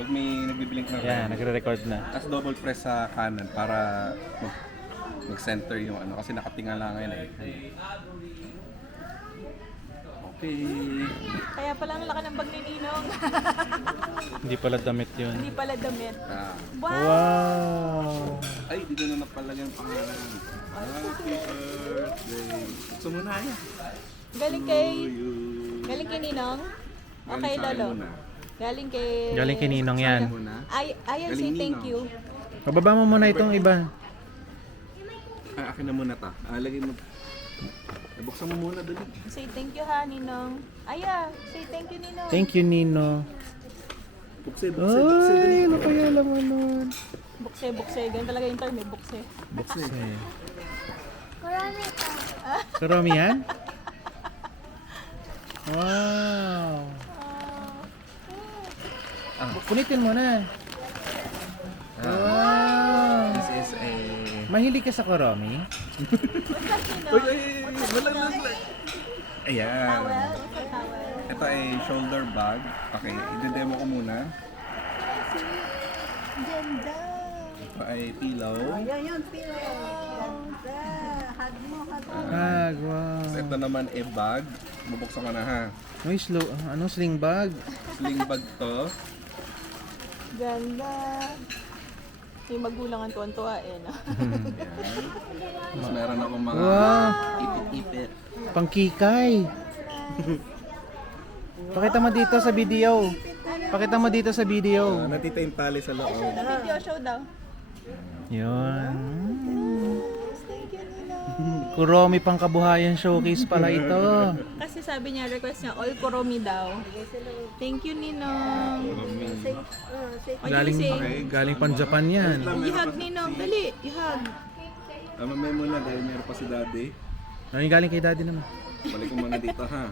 Pag may nagbiblink ng Yan, nagre-record na. tapos double press sa kanan para mag-center yung ano kasi nakatingala ngayon eh. Okay. Kaya pala ang laki ng bag ni Ninong. Hindi pala damit yun. Hindi pala damit. Ah. Wow! Wow! Ay, dito na napalagyan ang pangalan. Happy birthday. Gusto mo na yan. Galing kay Ninong? Okay, Galing sa akin Lolo. muna. Galing kay Ninong yan. Muna. Ayan, say Galing thank Ninong. you. Pababa mo muna itong iba. Ay, akin na muna ta. Lagay mo. Buksan mo muna dali. Say thank you ha, Ninong. Say thank you, Ninong. Thank you, Nino. Bukse dali. Ay, ano kaya laman nun? Bukse. Ganun talaga yung term eh, bukse. Bukse. Karami yan? Wow! Punitin mo na. Wow! This is a... Mahilig ka sa karami? Uy! Wala. Ayan. Towel? What's a towel? Ito ay shoulder bag. Okay, i-demo ko muna. Ganda! Ito ay pillow. Ayan, pillow. Ganda. Hug mo. Wow! Ito naman ay bag. Bubuksan ko na ha. Uy, sling bag? Sling bag to. Ganda. Yung magulang ang tuwan-tuwa eh. No? Ayan. Tapos meron akong mga Wow! ipit-ipit. Pangkikay! Pakita mo dito sa video. Pakita mo dito sa video. Natita yung tali sa loob. Show daw. Yun. Thank you, Ninong. Kuromi pang kabuhayan showcase pala ito. Kasi sabi niya, request niya, all kuromi daw. Thank you, Ninong. Galing pang Japan yan. I-hug, Ninong. Dali, i-hug. Mamaya muna dahil meron pa si daddy. Galing kay daddy naman. Balik ko muna dito ha.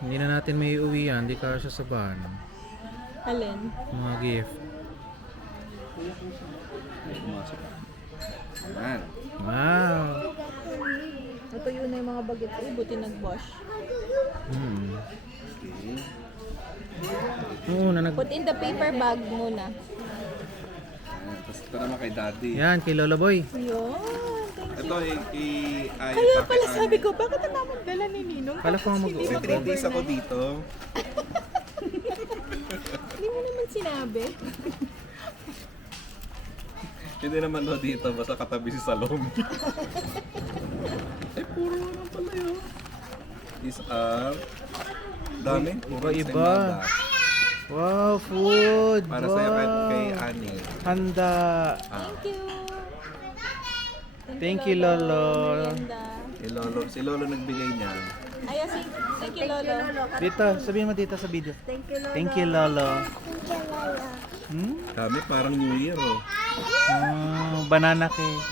Hindi na natin may uwi yan. Hindi ka siya sa van. Alin? Mga gift. Pumasok. Ayan. Wow! Natuyo na yung mga bagets. Eh, buti nag-wash. Okay. Oo, Put in the paper bag muna. Ayan. Tapos ito naman kay daddy. Yan, kay Lolo Boy. Yun. Thank you. Ito ay Kaya pala sabi ko, bakit ang daming dala ni Ninong? Kala ko nga Hindi Kasi 3 days ako dito. Hindi mo naman sinabi. Hindi naman daw dito, basta katabi si Salome. Ay, puro naman pala yun. These are... Dami. Iba. Wow, food! Para wow. sa'yo kay Ani. Handa! Thank you. Thank you, Lolo. Merienda. Si Lolo nagbigay niya. Ay, thank you, Lolo. Dito, sabihin mo dito sa video. Thank you, Lolo. Hmm? Dami, parang New Year oh. Oh, banana cake.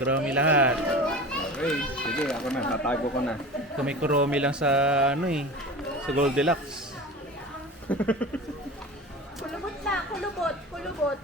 Kuromi lahat. Okay, sige, ako na, tatago ko na. Kung may kuromi lang sa sa Gold Deluxe. Kulubot na, kulubot.